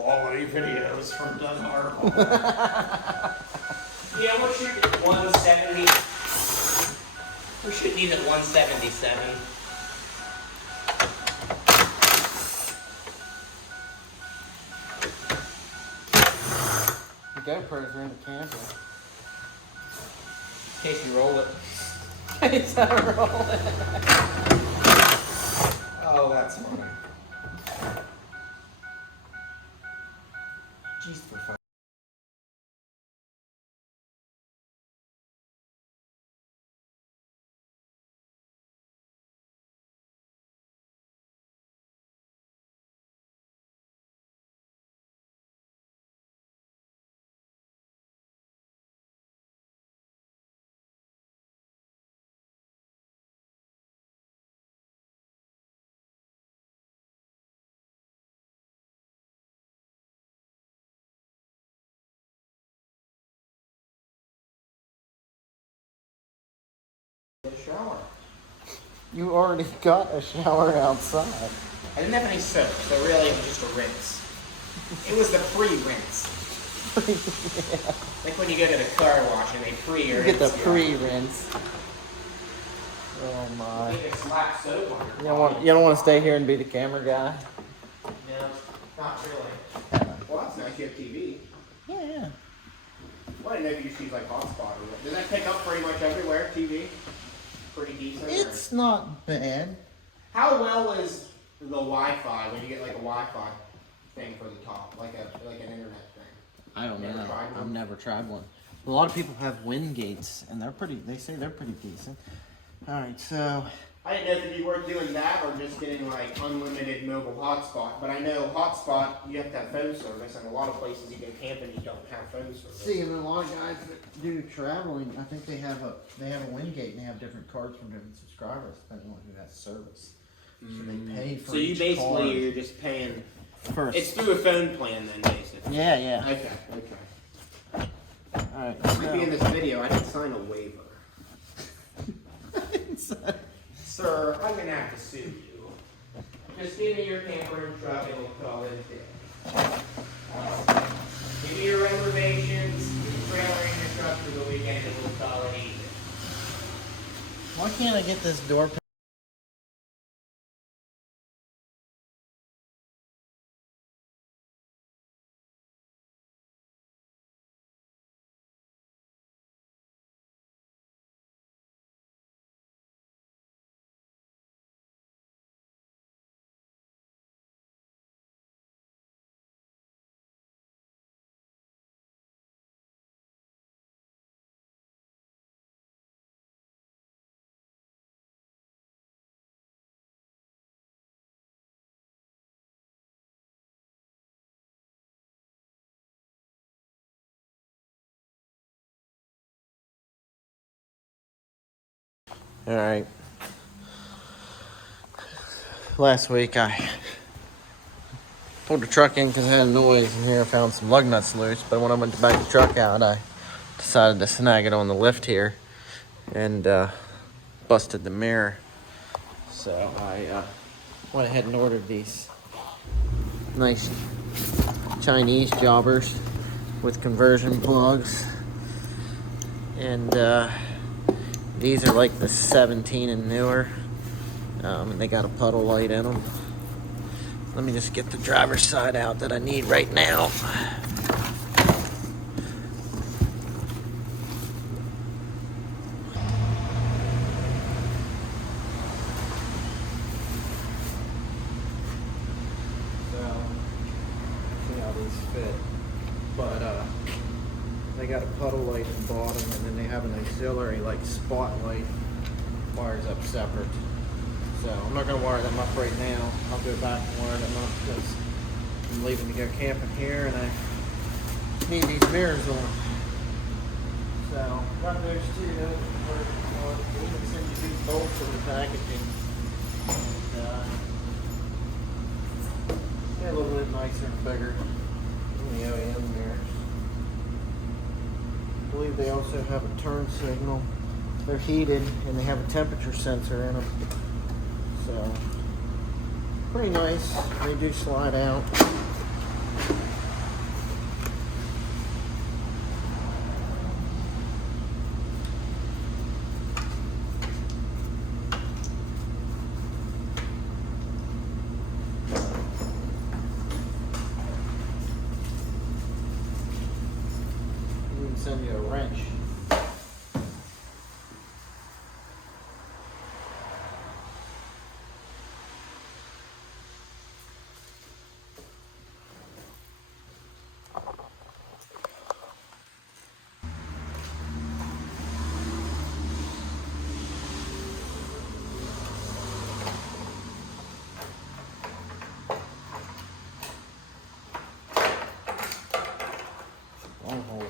quality videos from Doug Harbaugh. Yeah, we're shooting at 170. We're shooting these at 177. The GoPros are in the camper. In case you roll it. It's not rolling. Oh, that's funny. Jeez, for fun. The shower. You already got a shower outside. I didn't have any soap, so really it was just a rinse. It was the pre-rinse. Yeah. Like when you go to the car wash and they You pre-rinse. get the pre-rinse. Oh my. You need to slap soap on You your don't want to stay here and be the camera guy? No, not really. Well, that's nice. You have TV. Yeah. Well, I didn't know if you just use like hotspot or what. Does that pick up pretty much everywhere? TV? Pretty decent? It's not bad. How well is the Wi-Fi when you get like a Wi-Fi thing for the top, like an internet thing? I don't Never know. tried one? I've never tried one. A lot of people have wind gates, and they say they're pretty decent. All right, so I didn't know if it'd be worth doing that or just getting like unlimited mobile hotspot. But I know hotspot you have to have phone service, and a lot of places you go camping you don't have phone service. see, and a lot of guys that do traveling, I think they have a wind gate, and they have different cards from different subscribers depending on who has service. So they pay for So you each basically card you're just paying. first. It's through a phone plan then, basically. Yeah. Okay. All right. Might be in this video. I did sign a waiver. Sir, I'm gonna have to sue you. Just give me your camper and truck and we'll call it a day. Give me your reservations, your trailer and your truck for the weekend and we'll call it even. Why can't I get this door? All right. Last week I pulled the truck in because I had a noise in here. I found some lug nuts loose, but when I went to back the truck out, I decided to snag it on the lift here and busted the mirror. So I went ahead and ordered these nice Chinese jobbers with conversion plugs, and these are like the 17 and newer, and they got a puddle light in them. Let me just get the driver's side out that I need right now. See how these fit, but they got a puddle light at the bottom, and then they have an auxiliary like spotlight wires up separate. So I'm not gonna wire them up right now. I'll go back and wire them up because I'm leaving to go camping here and I need these mirrors on. So got those two. We can send you these bolts in the packaging. And, they're a little bit nicer and bigger than the OEM mirrors. I believe they also have a turn signal. They're heated and they have a temperature sensor in them. So, pretty nice. They do slide out. send you a wrench. Long hole.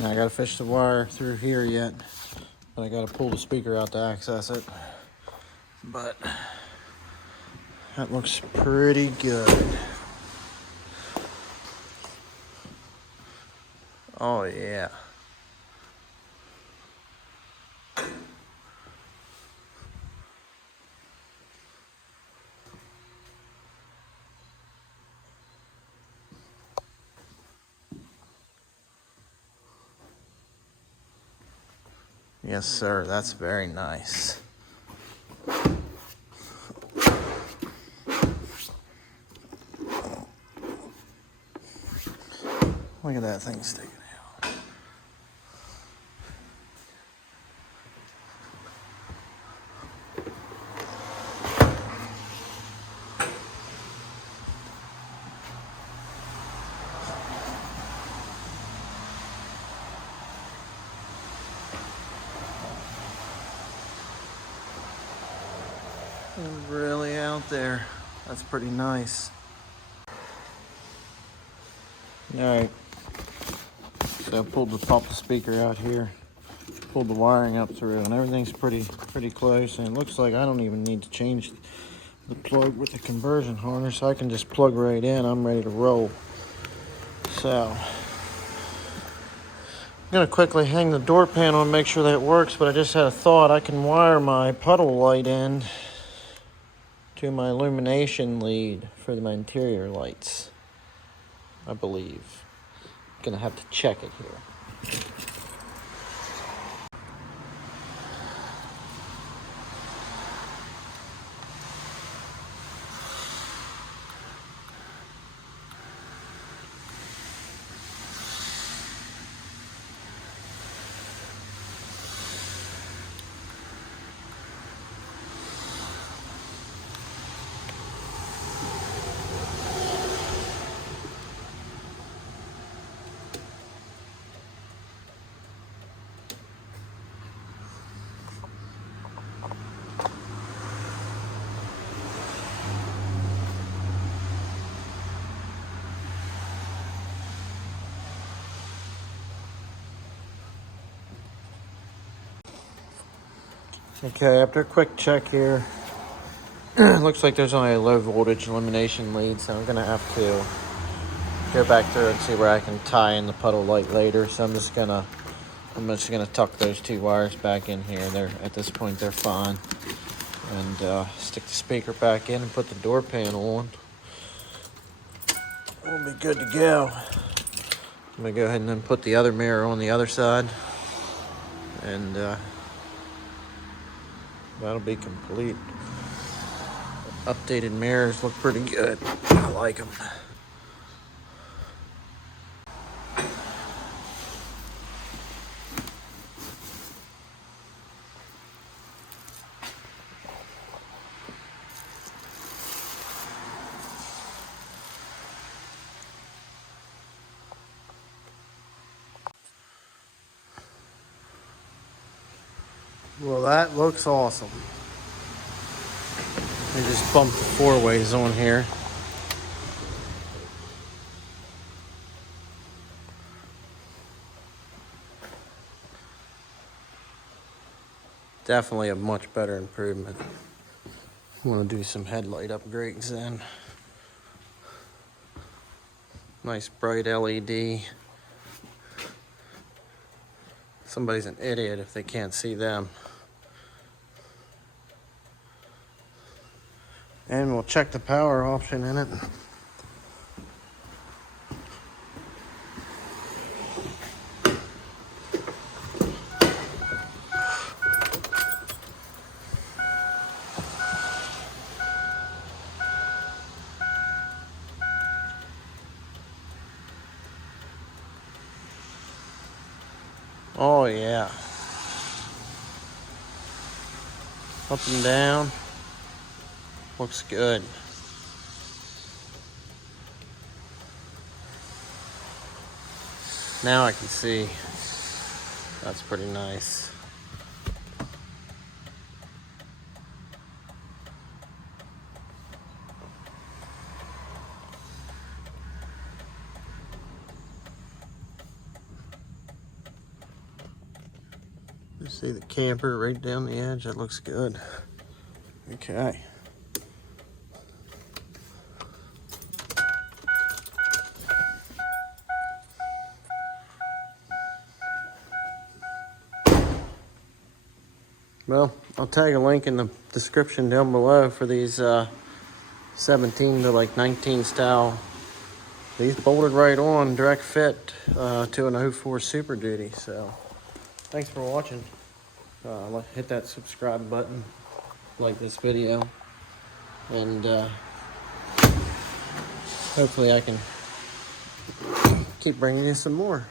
Now I gotta fish the wire through here yet, but I gotta pull the speaker out to access it. But that looks pretty good. Oh yeah. Yes, sir. That's very nice. Look at that thing sticking out. Really out there. That's pretty nice. Alright. So I pulled the speaker out here. Pulled the wiring up through, and everything's pretty close, and it looks like I don't even need to change the plug with the conversion harness. I can just plug right in. I'm ready to roll. So I'm gonna quickly hang the door panel and make sure that it works, but I just had a thought. I can wire my puddle light in to my illumination lead for my interior lights, I believe. I'm gonna have to check it here. Okay, after a quick check here, looks like there's only a low voltage elimination lead, so I'm gonna have to go back through and see where I can tie in the puddle light later. So I'm just gonna tuck those two wires back in here. They're at this point they're fine, and stick the speaker back in and put the door panel on. We'll be good to go. I'm gonna go ahead and then put the other mirror on the other side, and that'll be complete. Updated mirrors look pretty good. I like them. Well, that looks awesome. They just bumped the four ways on here. Definitely a much better improvement. I'm gonna do some headlight upgrades then. Nice bright LED. Somebody's an idiot if they can't see them. And we'll check the power option in it. Oh yeah. Up and down. Looks good. Now I can see. That's pretty nice. You see the camper right down the edge? That looks good. Okay. Well, I'll tag a link in the description down below for these 17 to like 19 style. These bolted right on, direct fit to an 04 Super Duty. So thanks for watching. Hit that subscribe button, like this video, and hopefully I can keep bringing you some more.